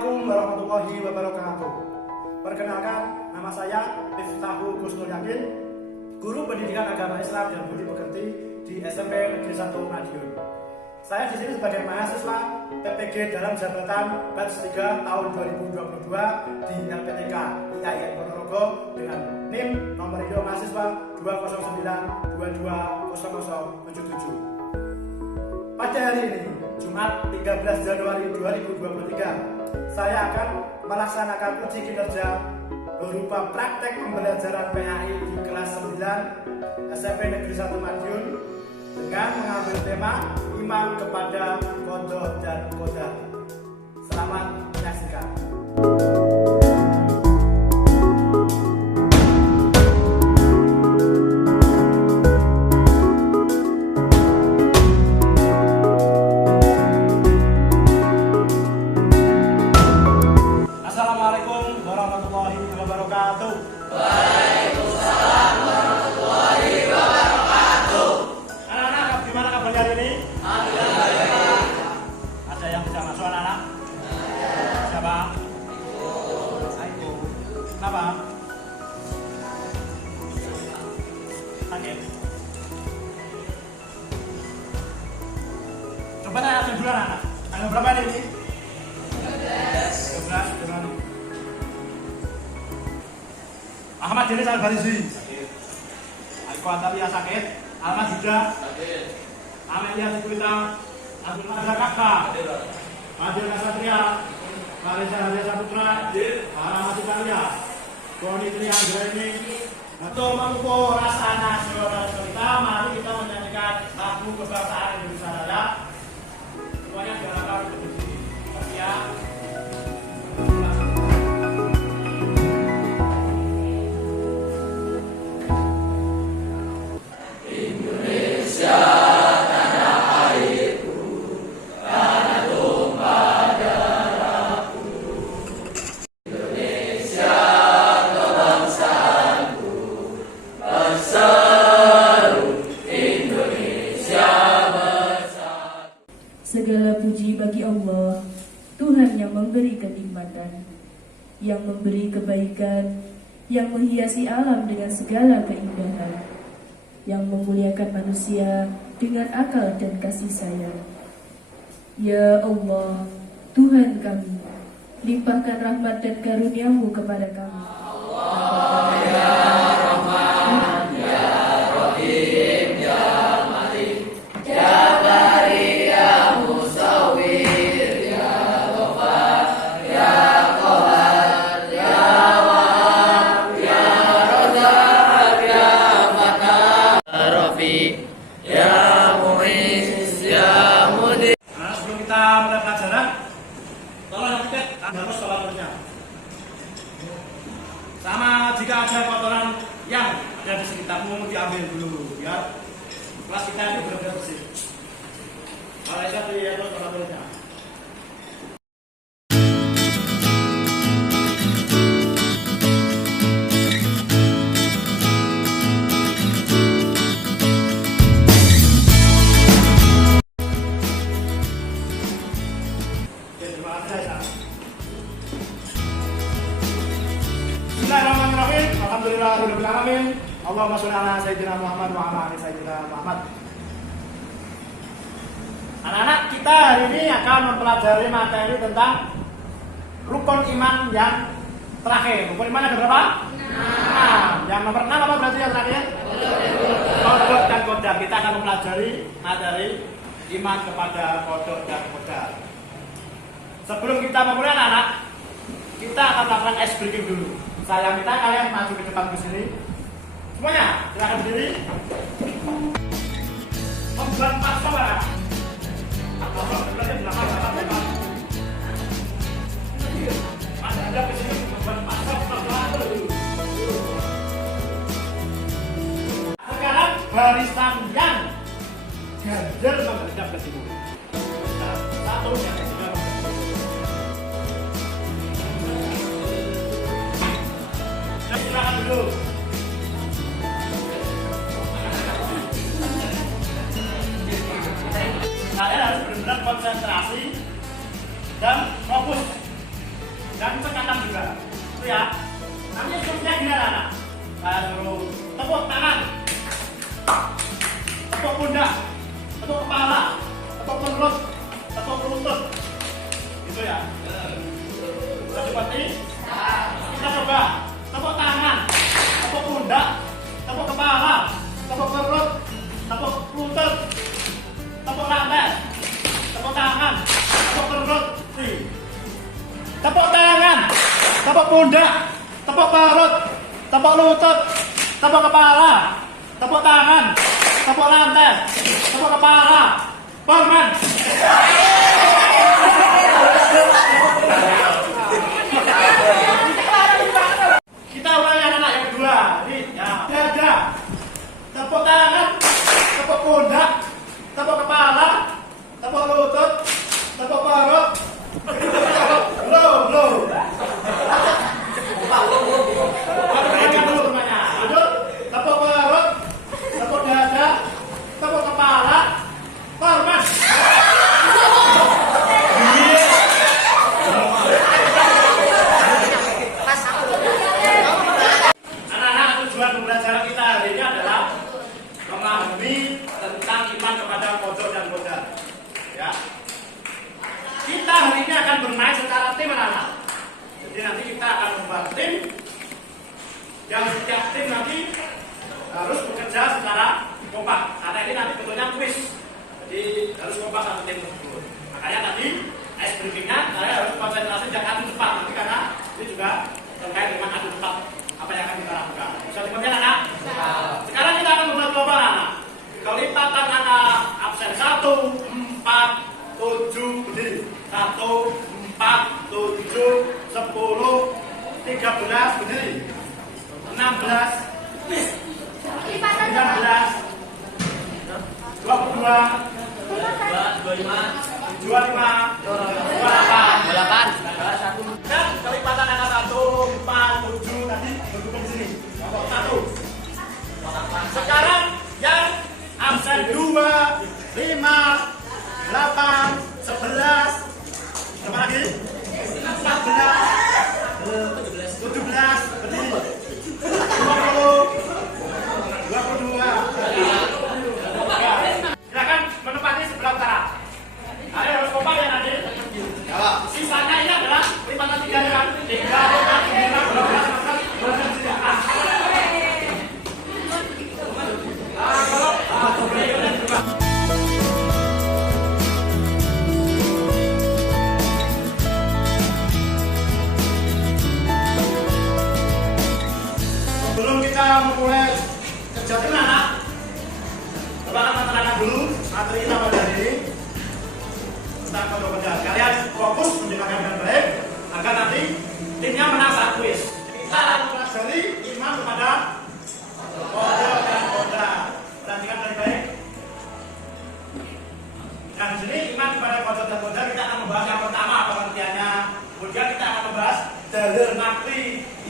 Assalamualaikum warahmatullahi wabarakatuh. Perkenalkan, nama saya Miftahul Gusnul Yakin, guru pendidikan agama Islam dan budi pekerti di SMP Negeri 1 Madiun. Saya di sini sebagai mahasiswa PPG dalam jabatan batch 3 tahun 2022 di LPTK IAIN Ponorogo dengan NIM nomor induk mahasiswa 209220077. Pada hari ini, Jumat 13 Januari 2023, saya akan melaksanakan uji kinerja berupa praktek pembelajaran PAI di kelas 9 SMP Negeri 1 Madiun dengan mengambil tema iman kepada qadha dan qadar. Selamat menyaksikan. Assalamualaikum warahmatullahi wabarakatuh. Waalaikumsalam warahmatullahi wabarakatuh. Anak-anak, gimana kabarnya hari ini? Alhamdulillah. Ada yang bisa masuk anak-anak? Siapa? Ibu. Kenapa? Sakit. Coba tanya dulu anak-anak. Tanggal berapa ini? 12. Gimana? Ahmad Denis Al-Barizi. Aiko Antalia sakit. Alma Juda. Amelia Sikwita. Abdul Nazar Kakak. Adil Nasatria. Marisa Hadia Saputra. Aramati Karya. Koni Tri Anggraini. Atau Mangko Rasa Nasional kita. Mari kita menyanyikan lagu kebangsaan Indonesia Raya. Semuanya diharapkan untuk berdiri. Ya. Segala puji bagi Allah, Tuhan yang memberi kenikmatan, yang memberi kebaikan, yang menghiasi alam dengan segala keindahan, yang memuliakan manusia dengan akal dan kasih sayang. Ya Allah, Tuhan kami, limpahkan rahmat dan karunia-Mu kepada kami. Sebelum kita mulai pelajaran, tolong yang tiket harus kotornya. Sama jika ada kotoran yang ada di sekitarmu diambil dulu, biar kelas kita ini benar-benar bersih. Kalau itu lihat kotornya. Bismillahirrahmanirrahim. Alhamdulillahirabbil alamin. Allahumma shalli ala sayyidina Muhammad wa ala ali sayyidina Muhammad. Anak-anak, kita hari ini akan mempelajari materi tentang rukun iman yang terakhir. Rukun iman ada berapa? 6. Yang nomor 6 apa berarti yang terakhir? Qadha dan qadar. Kita akan mempelajari materi iman kepada qadha dan qadar. Sebelum kita memulai anak-anak, kita akan melakukan ice breaking dulu. Saya minta kalian maju ke depan ke sini. Semuanya, silakan berdiri. Membuat paksa ya. Atau berarti belakang belakang. Masih ada ke sini membuat paksa pelan-pelan dulu. Sekarang barisan yang ganjil menghadap ke sini. Satu yang ketiga. Silakan dulu. Kalian harus benar-benar konsentrasi dan cekatan juga. Itu ya. Nanti instruksinya gini anak. Saya suruh tepuk tangan, tepuk pundak, tepuk kepala, tepuk perut, tepuk lutut. Gitu ya. Sudah seperti kita coba tepuk tangan, tepuk pundak, tepuk kepala, tepuk perut, tepuk lutut, tepuk lantai, tepuk tangan, tepuk perut, tepuk tangan, tepuk pundak, tepuk perut, tepuk lutut, tepuk kepala, tepuk tangan, tepuk lantai, tepuk kepala, permen. Kita ulangi anak-anak yang kedua. Ini ya, dada, tepuk tangan, tepuk pundak, tepuk kepala, tepuk lutut, tepuk perut, blow. Bayangkan dulu semuanya. Lanjut, tepuk perut, tepuk dada, tepuk kepala, permen. Anak-anak, tujuan pembelajaran kita hari ini adalah memahami tentang iman kepada pojok dan kodar. Ya. Kita hari ini akan bermain secara tim anak-anak. Jadi nanti kita akan membuat tim yang setiap tim nanti harus bekerja secara kompak. Karena ini nanti bentuknya quiz. Jadi harus kompak satu tim tersebut. Makanya tadi ice briefingnya saya harus konsentrasi jangan adu cepat nanti karena ini juga terkait dengan adu cepat apa yang akan kita lakukan. Bisa dimengerti anak? Sekarang kita akan membuat lomba anak. Kelipatan anak absen 1, 4, 7 berdiri. 1, 4, 7, 10, 13 berdiri. 16, 19, 22, 25, 28. Dan kelipatan angka 1, 4, 7 tadi berkumpul di sini. 1. Sekarang yang absen 2, 5, 8, 11, berapa lagi? 14, 17, berdiri. 20, 22. Silakan menempati sebelah utara. Ayo harus kompak ya nanti. Sisanya ini adalah kelipatan 3 ya kan? 3, 5, 12, 13. Sebelum kita memulai kerja tim anak, Bapak akan menerangkan dulu materi kita pada hari ini tentang kodar. Kalian fokus mendengarkan dengan baik agar nanti timnya menang saat kuis. Kita akan mempelajari iman kepada kodar dan kodar. Perhatikan baik-baik. Nah di sini iman kepada kodar dan kodar kita akan membahas yang pertama pengertiannya. Kemudian kita akan membahas dalil nakli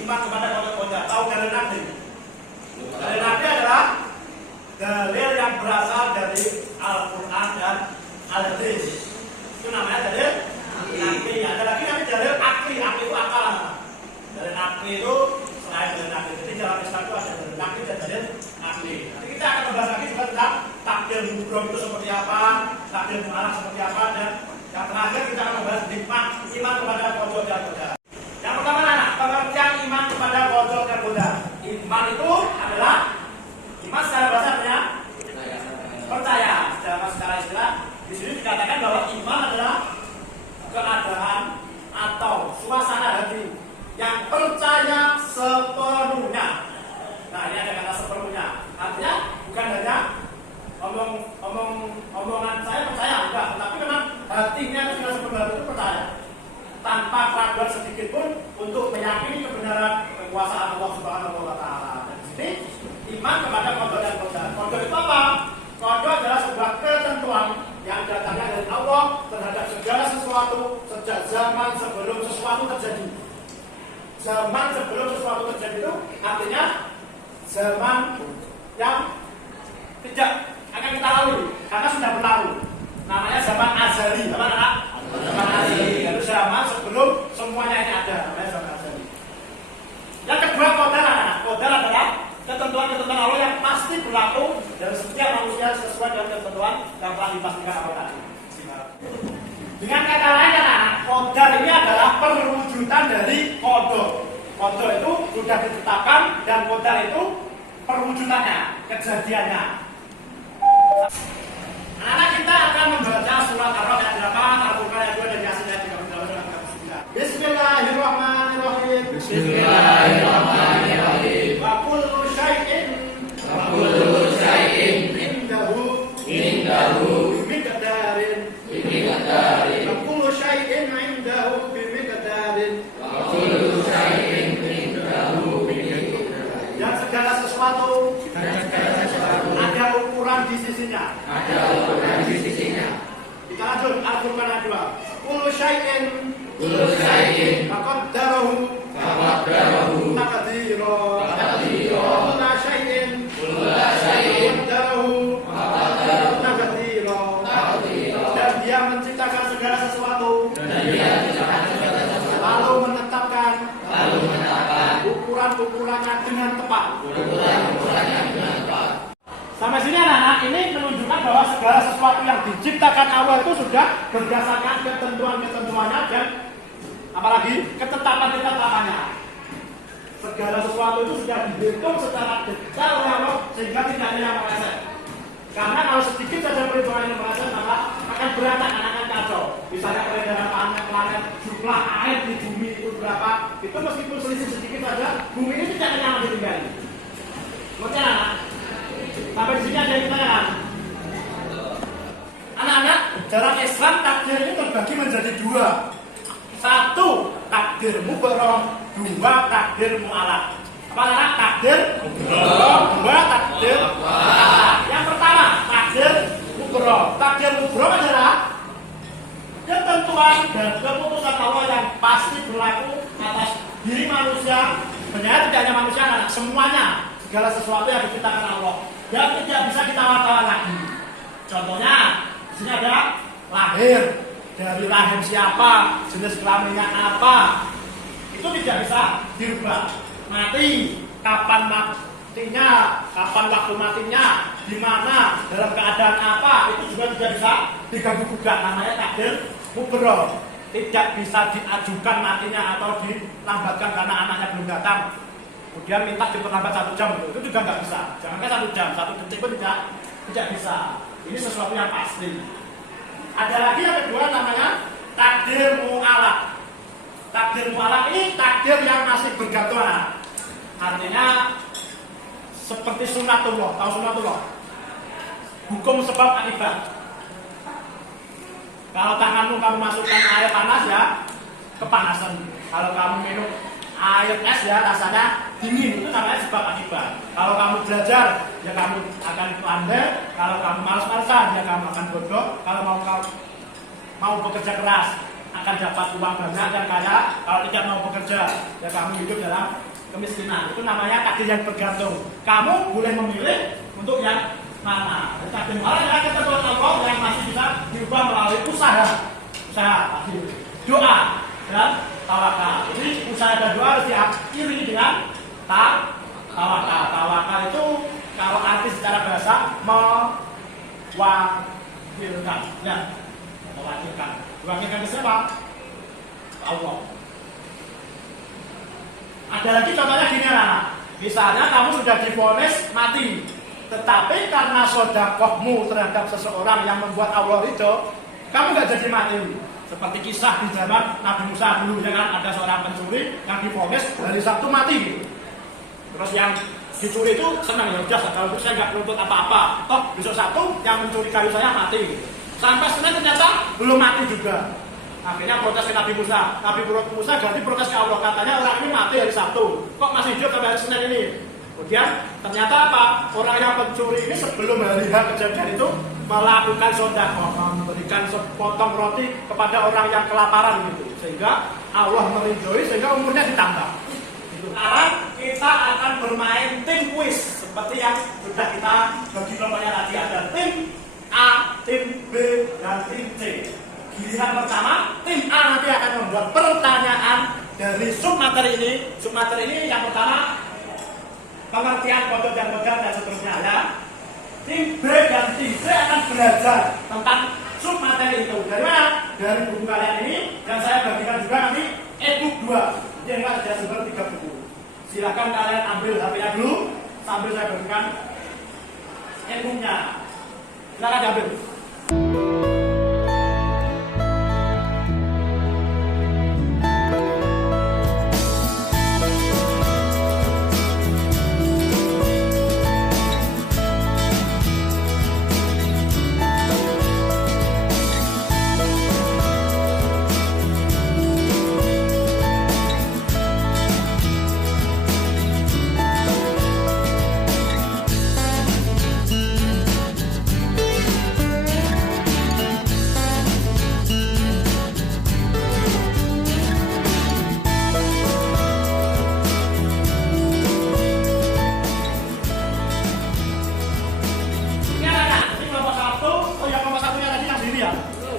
iman kepada kodar. Tahu dalil nakli? Dalil nakli adalah dalil yang berasal dari Al-Quran dan Al-Hadis. Itu namanya dalil nakli. Ada lagi namanya dalil akli. Akli itu akal. Dalil akli itu selain dalil nakli. Jadi dalam Islam itu ada dalil nakli dan dalil akli. Nanti kita akan membahas lagi juga tentang takdir mubrom itu seperti apa, takdir mu'alaf seperti apa, dan yang terakhir kita akan membahas nikmat iman kepada kodar dan kodar. Yang pertama anak, pengertian iman kepada kodar dan kodar. Iman itu adalah iman secara bahasanya percaya. Secara istilah di sini dikatakan bahwa iman adalah keadaan atau suasana hati yang percaya sepenuhnya. Nah ini ada kata sepenuhnya. Artinya bukan hanya omongan saya percaya, enggak, tapi memang hatinya sudah sepenuhnya itu percaya tanpa keraguan sedikit pun untuk meyakini kebenaran kekuasaan Allah Subhanahu wa Ta'ala. Dan di sini iman kepada kodar dan kodar. Kodar itu apa? Kodar adalah sebuah ketentuan yang datangnya dari Allah terhadap segala sesuatu sejak zaman sebelum sesuatu terjadi. Zaman sebelum sesuatu terjadi itu artinya zaman yang tidak akan kita lalui karena sudah berlalu. Namanya zaman azali. Apa nak? Zaman azali. Itu zaman sebelum semuanya ini ada. adalah perwujudan dari kodok. Kodok itu sudah ditetapkan dan kodar itu perwujudannya, kejadiannya. Anak kita akan membaca surat Ar-Ra'd ayat 8, Al-Furqan ayat 2 dan Yasin ayat 39. Bismillahirrahmanirrahim. Bismillahirrahmanirrahim. Wa kullu syai'in indahu bimiqdarin. Wa kullu syai'in indahu bimiqdarin. Dan segala sesuatu ada ukuran di sisinya. Kita lanjut Al-Furqan ayat 2. Kullu syai'in faqaddarahu taqdira. Kullu syai'in faqaddarahu taqdira. Dan dia menciptakan segala sesuatu lalu menetapkan ukuran-ukurannya dengan tepat. Sampai sini anak-anak, ini menunjukkan bahwa segala sesuatu yang diciptakan Allah itu sudah berdasarkan ketentuan-ketentuannya dan apalagi ketetapan-ketetapannya. Segala sesuatu itu sudah dihitung secara detail oleh Allah sehingga tidak ada yang meleset. Karena kalau sedikit saja perhitungan yang meleset maka akan berantakan, akan kacau. Misalnya peredaran planet, jumlah air di bumi itu berapa, itu meskipun selisih sedikit saja, bumi ini tidak akan nyaman ditinggali. Maksudnya anak? Sampai di sini ada yang ditanyakan. Anak-anak, dalam Islam takdir ini terbagi menjadi dua. Satu, takdir mubarok. Dua, takdir mu'alaq. Apa anak? Takdir mubarok. Dua, takdir mu'alaq. Yang pertama, takdir mubarok. Takdir mubarok adalah ketentuan dan keputusan Allah yang pasti berlaku atas diri manusia. Sebenarnya tidak hanya manusia, anak, semuanya. Segala sesuatu yang diciptakan Allah dan tidak bisa kita tawar lagi. Contohnya, di sini ada lahir, dari rahim siapa, jenis kelaminnya apa, itu tidak bisa dirubah. Mati, kapan matinya, kapan waktu matinya, di mana, dalam keadaan apa, itu juga tidak bisa diganggu gugat. Namanya takdir mubarok. Tidak bisa diajukan matinya atau dilambatkan karena anaknya belum datang. Kemudian minta diperlambat 1 jam, itu juga nggak bisa. Jangankan 1 jam, 1 detik pun tidak bisa. Ini sesuatu yang pasti. Ada lagi yang kedua namanya takdir mu'alaq. Takdir mu'alaq ini takdir yang masih bergantungan. Artinya seperti sunatullah. Tahu sunatullah? Hukum sebab akibat. Kalau tanganmu kamu masukkan air panas ya kepanasan. Kalau kamu minum air es ya rasanya dingin, itu namanya sebab akibat. Kalau kamu belajar ya kamu akan landai. Kalau kamu malas-malasan ya kamu akan bodoh. Kalau mau bekerja keras akan dapat uang banyak dan kaya. Kalau tidak mau bekerja ya kamu hidup dalam kemiskinan. Itu namanya takdir yang bergantung. Kamu boleh memilih untuk yang mana. Takdir mu'alaq adalah ketentuan Allah yang masih bisa diubah melalui usaha, doa dan tawakal. Jadi usaha dan doa harus diakhiri dengan tawakal. Tawakal itu kalau arti secara bahasa mewakilkan, ya, mewakilkan. Mewakilkan ke siapa? Allah. Ada lagi contohnya gini anak. Misalnya kamu sudah divonis mati, tetapi karena sedekahmu terhadap seseorang yang membuat Allah ridho, kamu nggak jadi mati. Seperti kisah di zaman Nabi Musa dulu, ya kan, ada seorang pencuri yang divonis hari Sabtu mati. Terus yang dicuri itu senang, ya udah, kalau saya nggak menuntut apa-apa, toh besok Sabtu yang mencuri kayu saya mati. Sampai Senin ternyata belum mati juga. Akhirnya protes ke Nabi Musa. Nabi Musa ganti protes ke Allah, katanya orang ini mati hari Sabtu, kok masih hidup sampai hari Senin ini? Kemudian ternyata apa? Orang yang pencuri ini sebelum hari H kejadian itu melakukan sedekah, memberikan sepotong roti kepada orang yang kelaparan gitu, sehingga Allah meridhoi sehingga umurnya ditambah. Sekarang kita akan bermain tim quiz seperti yang sudah kita bagi kelompoknya tadi, ada tim A, tim B, dan tim C. Giliran pertama, tim A nanti akan membuat pertanyaan dari submateri ini. Submateri ini yang pertama pengertian kodok dan kodam dan seterusnya ya. Tim B dan tim C akan belajar tentang submateri itu. Dari mana? Dari buku kalian ini, dan saya bagikan juga nanti yang ada sumber 3 buku. Silakan kalian ambil HP-nya dulu sambil saya berikan ilmunya. Silakan diambil.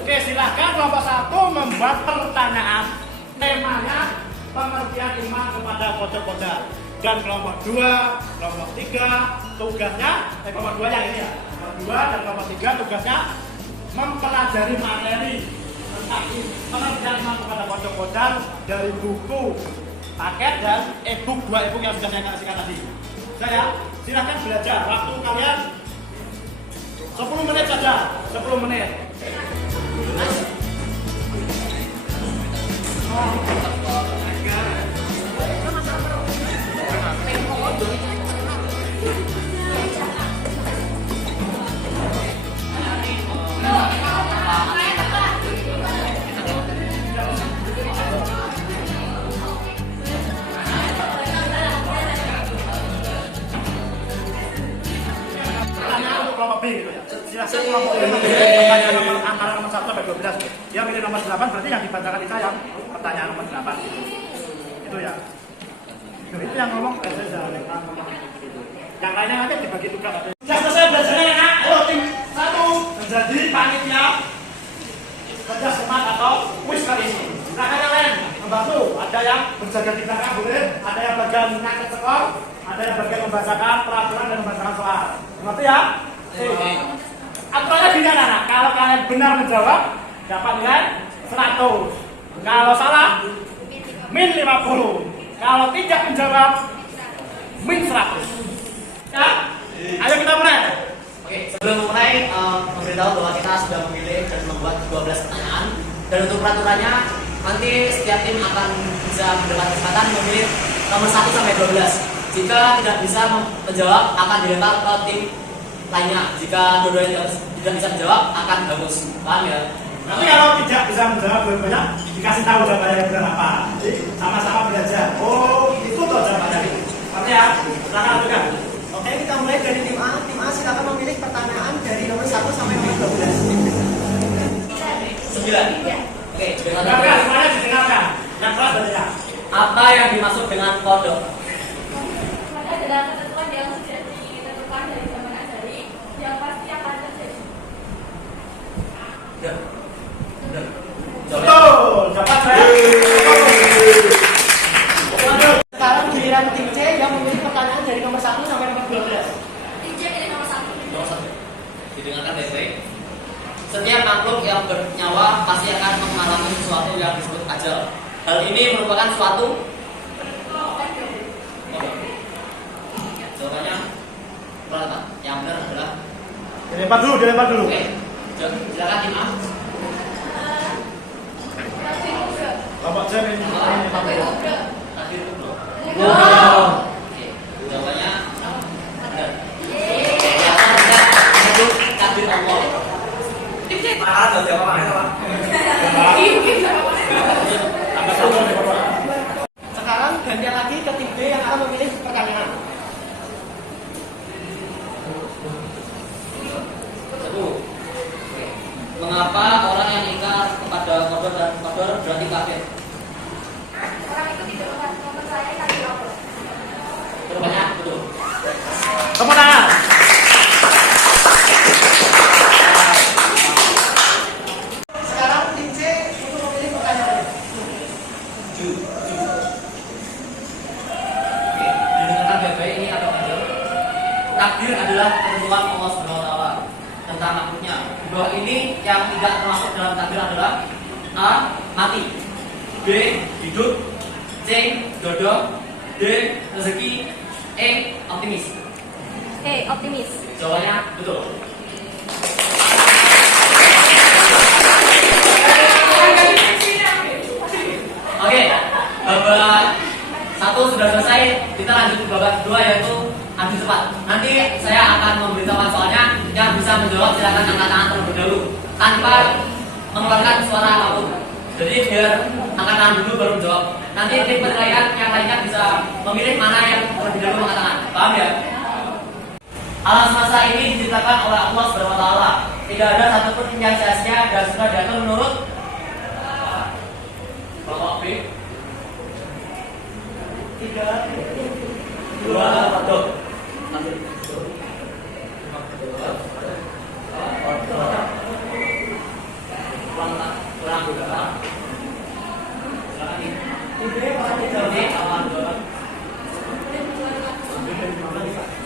Oke, silahkan kelompok 1 membuat pertanyaan. Temanya pengertian iman kepada pojok-pojok. Dan kelompok 2, kelompok 3 tugasnya, kelompok 2 yang ini ya. Kelompok 2 dan kelompok 3 tugasnya mempelajari materi tentang pengertian iman kepada pojok-pojok dari buku paket dan e-book 2 e-book yang sudah saya kasihkan tadi. Saya silahkan belajar. Waktu kalian 10 menit saja, 10 menit. Kelompok B gitu ya. Silakan kelompok B pertanyaan nomor antara nomor 1 sampai 12. Yang pilih nomor 8 berarti yang dibacakan di saya pertanyaan nomor 8. Itu ya. Itu yang ngomong yang lainnya nanti dibagi tugas. Sudah selesai belajarnya ya nak? Ayo tim 1 menjadi panitia kerja semat atau kuis kali ini. Silakan yang lain membantu. Ada yang berjaga di belakang boleh, ada yang bagian nyatet skor, ada yang bagian membacakan peraturan dan membacakan soal. Mengerti ya? Aturannya gini anak, kalau kalian benar menjawab dapat nilai 100. Kalau salah min 50. Kalau tidak menjawab min 100. Ya? Ayo kita mulai. Oke, sebelum mulai memberitahu bahwa kita sudah memilih dan membuat 12 pertanyaan. Dan untuk peraturannya nanti setiap tim akan bisa mendapat kesempatan memilih nomor 1 sampai 12. Jika tidak bisa menjawab akan dilempar ke tim lainnya. Jika dua-duanya tidak bisa menjawab akan bagus. Paham ya? Tapi kalau tidak bisa menjawab dua-duanya dikasih tahu jawabannya yang benar apa. Jadi sama-sama belajar. Oh, itu toh jawabannya. Artinya ya? Silakan lakukan. Oke, kita mulai dari tim A. Tim A silakan memilih pertanyaan dari nomor 1 sampai nomor 12. 9. Oke, Dengarkan, semuanya didengarkan. Yang keras baca. apa yang dimaksud dengan kodok? Maka adalah ketentuan yang sudah ditentukan dari zaman azali yang pasti akan terjadi. Ya. Benar. Betul, dapat saya. Sekarang giliran tim C yang memilih pertanyaan dari nomor 1 sampai nomor 12. DJ pilih nomor 1. Nomor 1. Didengarkan baik-baik. Setiap makhluk yang bernyawa pasti akan mengalami sesuatu yang disebut ajal. Hal ini merupakan suatu jawabannya berapa? Yang benar adalah Dilempar dulu. oke. Silakan tim A. Bapak saya ini. Takdir kubro. Oke. Jawabannya benar. Yang benar itu takdir Allah. Sekarang gantian lagi ke tim B yang akan memilih pertanyaan. Satu. Mengapa orang yang ingkar kepada kodok dan kodor berarti kafir? Orang itu tidak mempercayai takdir Allah. Jawabannya betul. Tepuk tangan. Sekarang tim C untuk memilih pertanyaan. Oke, didengarkan baik-baik ini atau tidak? Takdir adalah ketentuan Allah Subhanahu wa taala tentang makhluknya. Di bawah ini yang tidak termasuk dalam takdir adalah A. Mati, B. Hidup, C. C. Jodoh. D. Rezeki. E. Optimis. Optimis. Jawabannya betul. Oke, babak 1 sudah selesai. Kita lanjut ke babak 2 yaitu adu cepat. Nanti saya akan memberitahukan soalnya. Yang bisa menjawab silakan angkat tangan terlebih dahulu tanpa mengeluarkan suara apapun. Jadi biar angkat tangan dulu baru menjawab. Nanti tim penilaian yang lainnya bisa memilih mana yang terlebih dahulu angkat tangan. Paham ya? Alam semesta ini diciptakan oleh Allah Subhanahu wa taala. Tidak ada satupun yang sia-sia dan sudah diatur menurut Bapak B. 3 2 1.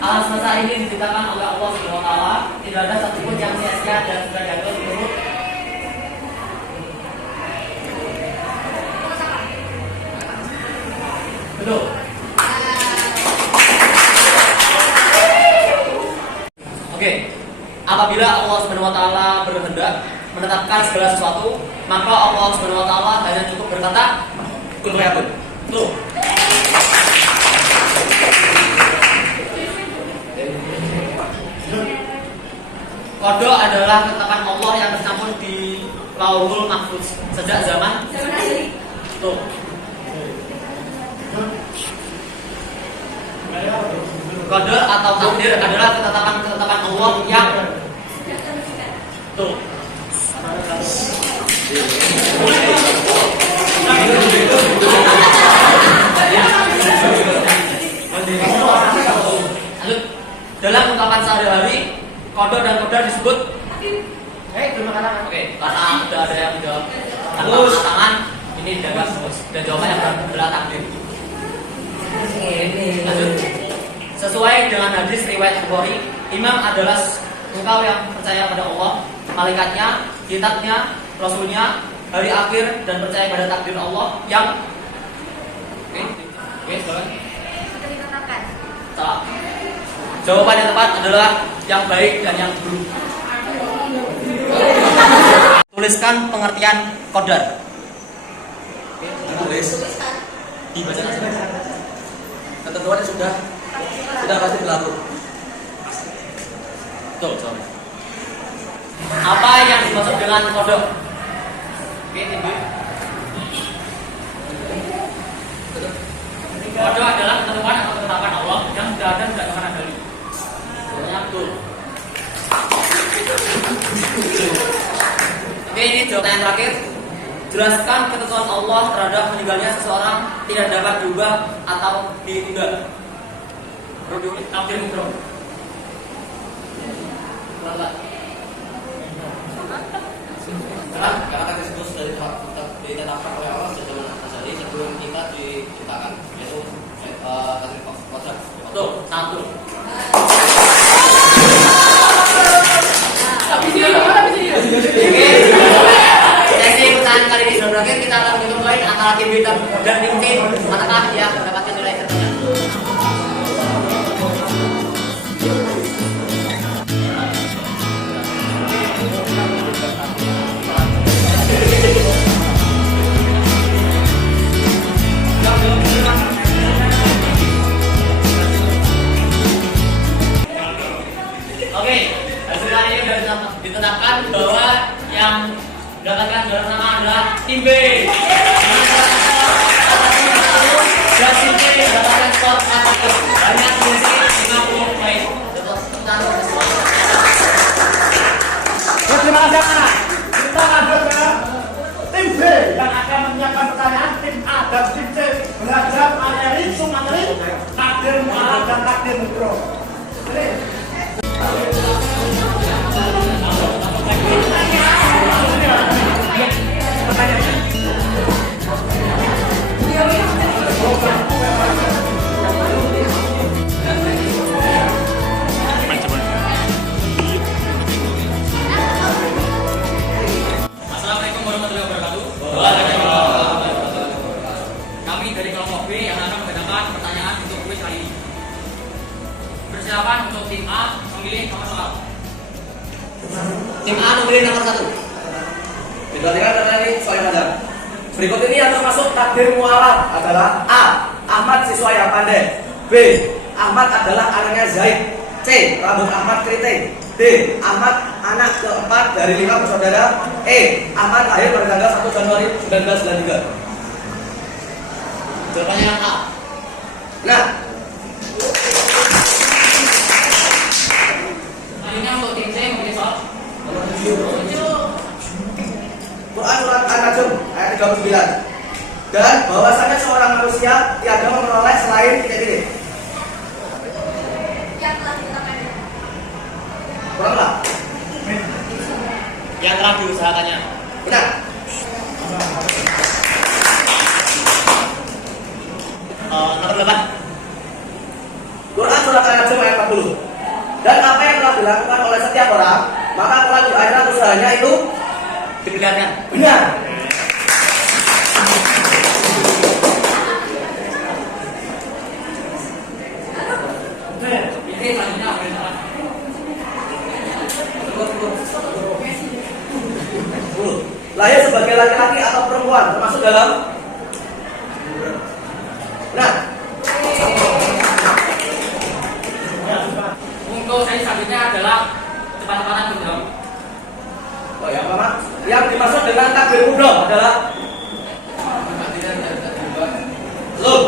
Alam semesta ini diciptakan oleh Allah Subhanahu wa taala. Tidak ada satupun yang sia-sia dan sudah diatur menurut betul. Oke. Apabila Allah Subhanahu wa taala berkehendak menetapkan segala sesuatu, maka Allah Subhanahu wa taala hanya cukup berkata kun fayakun. Tuh. Qada adalah ketetapan Allah yang tercampur di Lauhul Mahfuz sejak zaman Azali. tuh. Qada atau takdir adalah ketetapan Allah yang tuh. Lanjut. Dalam ungkapan sehari-hari, qada dan qadar disebut Terima kasih. oke, karena sudah ada yang jawab tanpa tangan, ini dianggap bagus. Dan jawabannya adalah takdir. Lanjut. Sesuai dengan hadis riwayat Bukhari, imam adalah engkau yang percaya pada Allah, malaikatnya, kitabnya, rasulnya, hari akhir, dan percaya pada takdir Allah yang salah. Jawaban yang tepat adalah yang baik dan yang buruk. Tuliskan pengertian qadar. Tulis Dibaca saja. ketentuannya sudah pasti berlaku. Betul, betul. Apa yang dimaksud dengan qadar? Oke, Ibu. Qadar adalah ketentuan atau ketetapan Allah yang sudah ada tidak akan ada. Jawabannya betul. Oke, ini jawaban yang terakhir. Jelaskan ketentuan Allah terhadap meninggalnya seseorang tidak dapat diubah atau ditunda. Perlu diulik takdir mukro. Karena tadi tersebut sudah ditetapkan oleh Allah sejak zaman azali sebelum kita diciptakan, yaitu takdir qadar. Betul, satu. Sesi ikutan kali ini sudah berakhir. Kita akan menutup poin antara tim B dan tim C. Manakah yang mendapatkan nilai terbanyak? Oke, hasilnya ini sudah ditetapkan bahwa yang mendapatkan juara pertama adalah tim B. Dan tim B mendapatkan skor 4 banyak selisih 50 poin. Ya, terima kasih anak. Kita lanjut ke tim B yang akan menyiapkan pertanyaan. Tim A dan tim C belajar materi sumateri, takdir mu'alaf dan takdir mukro. Assalamualaikum warahmatullahi wabarakatuh. Waalaikumsalam. Kami kami dari kelompok B yang akan membedakan pertanyaan untuk kuis kali ini. Persilakan untuk tim A memilih nomor soal. Tim A memilih nomor 1. Diperhatikan dari soal yang ada. Berikut ini yang termasuk takdir mualaf adalah A. Ahmad siswa yang pandai. B. Ahmad adalah anaknya Zaid. C. Rambut Ahmad keriting. D. Ahmad anak keempat dari 5 bersaudara. E. Ahmad lahir pada tanggal 1 Januari 1993. Jawabannya yang A. Nah, Selanjutnya untuk tim C memilih soal. Quran surat An-Najm ayat 39. Dan bahwasanya seorang manusia tiada memperoleh selain titik-titik. Yang telah ditetapkan. Kurang lah. Yang telah diusahakannya. Benar. Nomor 8. Quran surat An-Najm ayat 40. Dan apa yang telah dilakukan oleh setiap orang, maka telah di akhirat usahanya itu Dibenarkan. benar. Oke, selanjutnya memilih soal. Lahir sebagai laki-laki atau perempuan termasuk dalam. Nah, Untuk saya selanjutnya adalah cepat-cepatan program. oh ya, Pak. Yang dimaksud dengan takbir kubro adalah belum.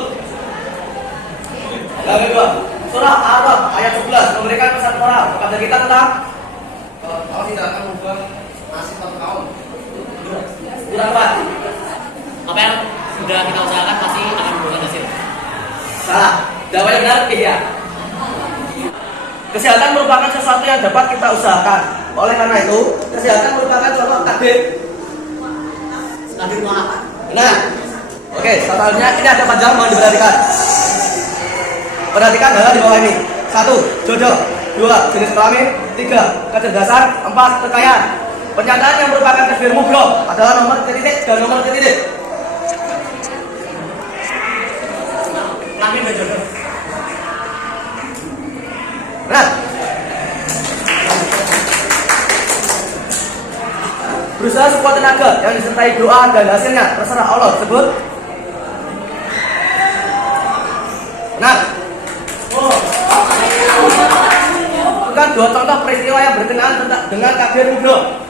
Yang kedua, surah Al-Araf ayat 11 memberikan pesan moral kepada kita tentang kalau tidak akan mengubah nasib satu kaum. Kurang apa? Apa yang sudah kita usahakan pasti akan membuahkan hasil. Salah. Jawabannya benar, iya. Kesehatan merupakan sesuatu yang dapat kita usahakan. Oleh karena itu, kesehatan merupakan contoh takdir. Takdir mualaf. Nah, oke, totalnya ini ada panjang, mohon diperhatikan. Perhatikan hal di bawah ini. 1. Jodoh. 2. Jenis kelamin. 3. Kecerdasan. 4. Kekayaan. Pernyataan yang merupakan takdir mubroh adalah nomor titik dan nomor titik. Kelamin dan jodoh. Nah, berusaha sekuat tenaga yang disertai doa dan hasilnya terserah Allah tersebut. Nah, bukan 2 contoh peristiwa yang berkenaan dengan takdir mubroh.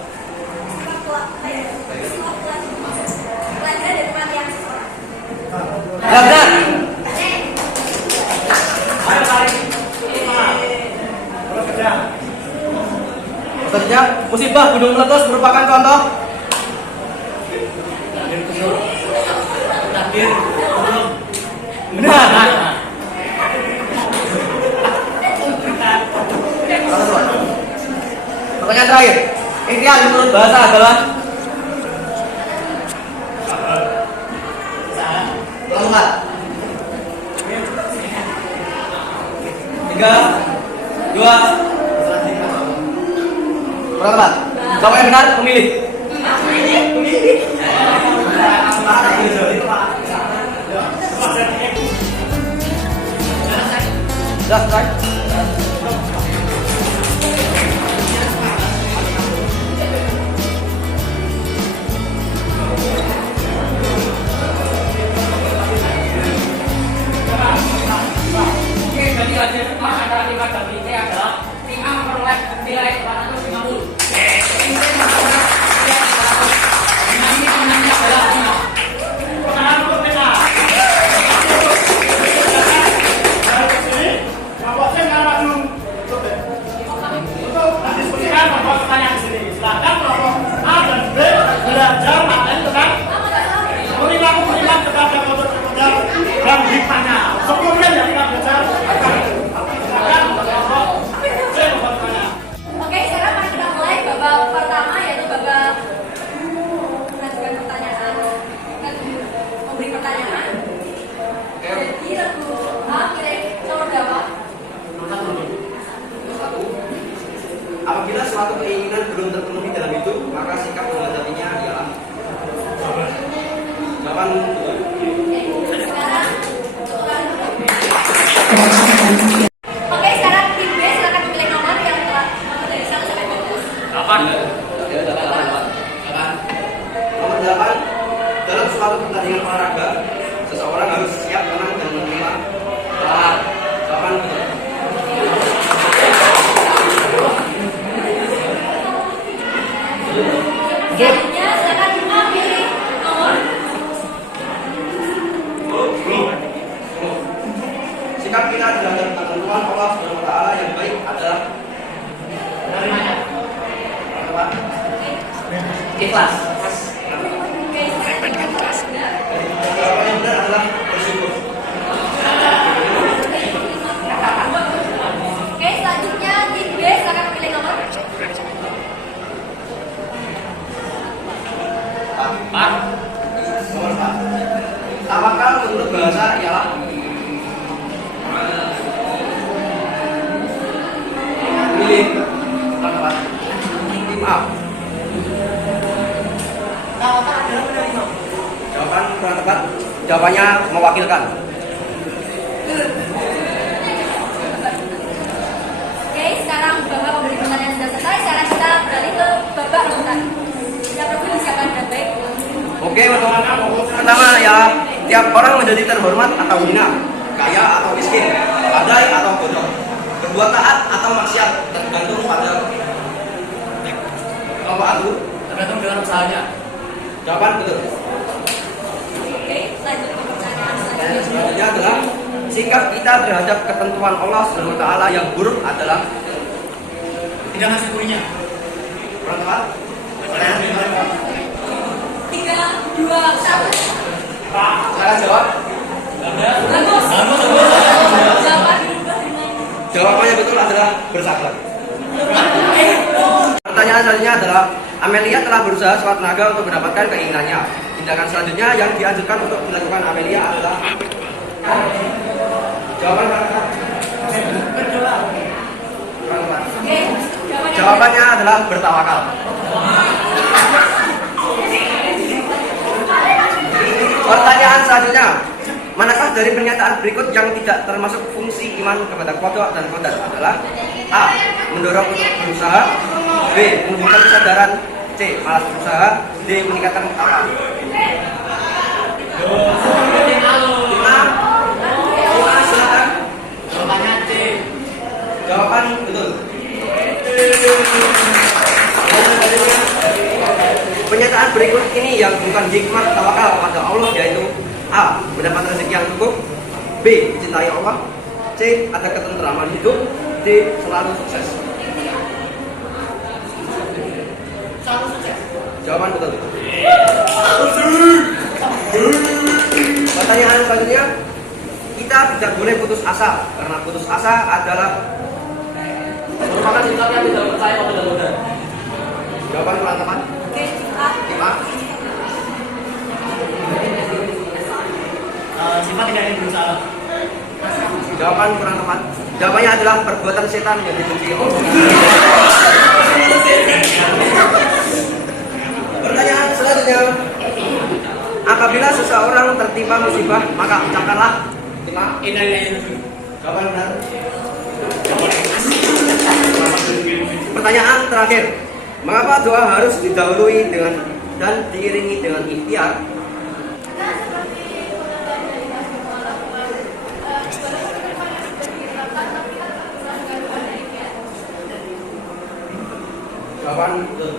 Pelajaran dari kematian seseorang. Ya benar. Ayo tarik. Terus kerja. Selanjutnya, musibah gunung meletus merupakan contoh. Takdir belum. Benar. Pertanyaan terakhir, intian menurut bahasa adalah lakukan. 3, 2, berapa? Siapa yang benar? Memilih. Sudah selesai. Oke, jadi hasil semua antara tim A dan tim C adalah tim A memperoleh nilai 450. Tim C memperoleh nilai 300. Dengan ini pemenangnya adalah tim A. Pertahanan untuk kita. Dari sini, kelompok C nggak maju. Untuk mendiskusikan membuat pertanyaan di sini. Silakan kelompok A dan B belajar materi tentang perilaku kepada kelompok sekolah dan ditanya. Sebelumnya yang kita belajar silakan kelompok C membuat pertanyaan. Oke, sekarang mari kita mulai babak pertama yaitu babak mengajukan pertanyaan, memberi pertanyaan. Jadi lagu A pilih nomor berapa? Apabila suatu keinginan belum terpenuhi dalam hidup, maka sikap menghadapinya ialah jawaban. Oke, sekarang sikap kita terhadap ketentuan Allah Subhanahu wa taala yang baik adalah Ikhlas. jawaban yang benar adalah bersyukur. Oke, selanjutnya tim B, silakan pilih nomor. Pak. Nomor 4. Tawakal menurut bahasa ialah pilih apa? Tim A. Jawaban kurang tepat. Jawabannya mewakilkan. Oke, sekarang Bapak memberi pertanyaan sudah selesai. Sekarang kita beralih ke Bapak Rotan. Yang perlu disiapkan dan baik. Oke, untuk pertama ya, tiap orang menjadi terhormat atau hina, kaya atau miskin, pandai atau bodoh, berbuat taat atau maksiat, tergantung pada kelompok aku. Tergantung dengan usahanya. Jawaban betul. Oke, lanjut ke pertanyaan Dan selanjutnya. selanjutnya adalah sikap kita terhadap ketentuan Allah Subhanahu wa taala yang buruk adalah Tidak ngasih kulinya. kurang tepat. 3, 2, 1. Silakan jawab. Bagus. Jawaban berubah dengan Jawabannya betul adalah bersabar. Pertanyaan selanjutnya adalah Amelia telah berusaha sekuat tenaga untuk mendapatkan keinginannya. Tindakan selanjutnya yang dianjurkan untuk dilakukan Amelia adalah jawaban kurang tepat. Kurang tepat. Oke, Jawabannya adalah bertawakal. Pertanyaan selanjutnya, manakah dari pernyataan berikut yang tidak termasuk fungsi iman kepada kodok dan qadar adalah A. Mendorong untuk berusaha, B. Menumbuhkan kesadaran, C. Malas berusaha, D. Meningkatkan ketakwaan. Silakan. Jawabannya C. Jawaban betul. Pernyataan berikut ini yang bukan hikmah tawakal kepada Allah yaitu A. Mendapat rezeki yang cukup, B. Dicintai Allah, C. Ada ketentraman hidup, D. Selalu sukses. Selalu sukses. Jawaban betul. Pertanyaan selanjutnya, kita tidak boleh putus asa karena putus asa adalah Merupakan sikap yang tidak percaya pada Tuhan. jawaban kurang tepat. Oke, A. Tim A. Sifat tidak ingin berusaha. Jawaban kurang tepat. Jawabannya adalah perbuatan setan yang dibenci Allah. Pertanyaan selanjutnya, apabila seseorang tertimpa musibah maka ucapkanlah Tim A. Jawaban benar. Pertanyaan terakhir, mengapa doa harus didahului dengan dan diiringi dengan ikhtiar? Jawaban betul.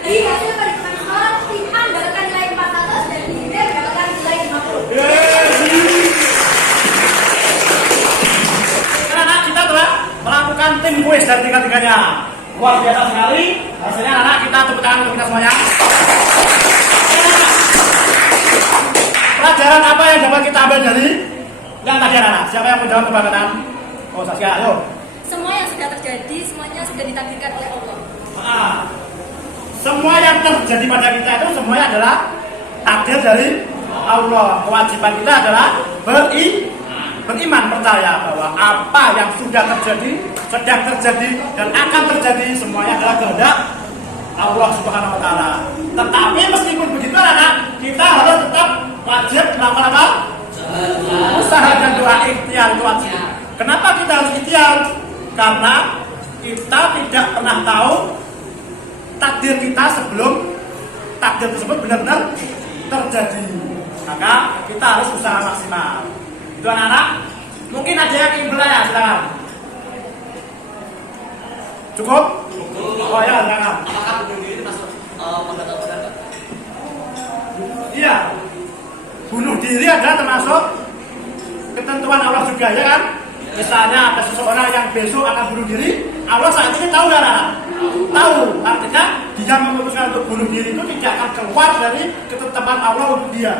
Jadi hasil perhitungan skor, tim A mendapatkan nilai 400 dan tim B mendapatkan nilai 50. Karena kita telah melakukan tim kuis dari tiga-tiganya. Luar biasa sekali. Hasilnya anak kita tepuk tangan untuk kita semuanya. Pelajaran apa yang dapat kita ambil dari yang tadi anak? Siapa yang menjawab kebangetan? Oh, Saskia, ayo. Semua yang sudah terjadi, semuanya sudah ditakdirkan oleh Allah. Ah. Semua yang terjadi pada kita itu semuanya adalah takdir dari Allah. Kewajiban kita adalah beriman, percaya bahwa apa yang sudah terjadi, sedang terjadi, dan akan terjadi semuanya adalah kehendak Allah Subhanahu wa taala. Tetapi meskipun begitu anak, kita harus tetap wajib melakukan apa? Usaha dan doa, ikhtiar itu wajib. Kenapa kita harus ikhtiar? Karena kita tidak pernah tahu takdir kita sebelum takdir tersebut benar-benar terjadi. Maka kita harus usaha maksimal. Itu anak-anak. Mungkin ada yang ingin bertanya, silakan. Cukup? Oh ya, silakan. Apakah bunuh diri termasuk pembatal besar, Pak? Iya. Bunuh diri adalah termasuk ketentuan Allah juga, ya kan? Misalnya ada seseorang yang besok akan bunuh diri, Allah saat ini tahu nggak? Tahu. Artinya dia memutuskan untuk bunuh diri itu tidak akan keluar dari ketetapan Allah untuk dia.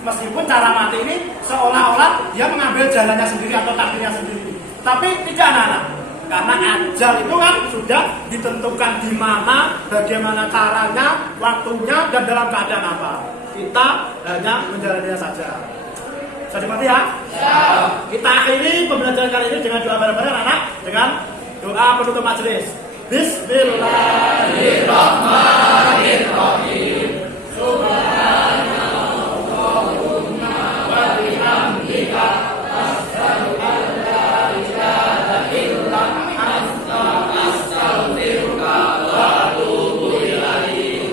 Meskipun cara mati ini seolah-olah dia mengambil jalannya sendiri atau takdirnya sendiri. Tapi tidak, anak-anak. Karena ajal itu kan sudah ditentukan di mana, bagaimana caranya, waktunya, dan dalam keadaan apa. Kita hanya menjalaninya saja. Bisa dimengerti ya? Kita akhiri pembelajaran kali ini dengan doa bareng-bareng, anak, dengan doa penutup majelis. Bismillahirrahmanirrahim. Subhanallahumma wa bihamdika asyhadu an la ilaha illa anta astaghfiruka wa atubu ilaik.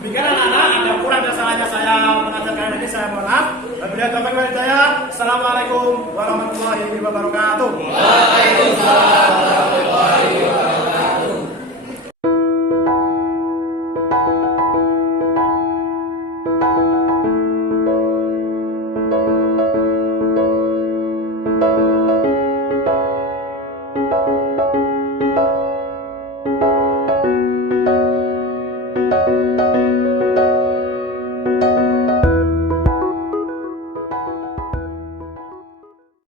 Demikian anak-anak, ada kurang dan salahnya saya mengajarkan ini, saya mohon maaf. Wabillahi taufiq wal hidayah. Assalamualaikum warahmatullahi wabarakatuh. Waalaikumsalam.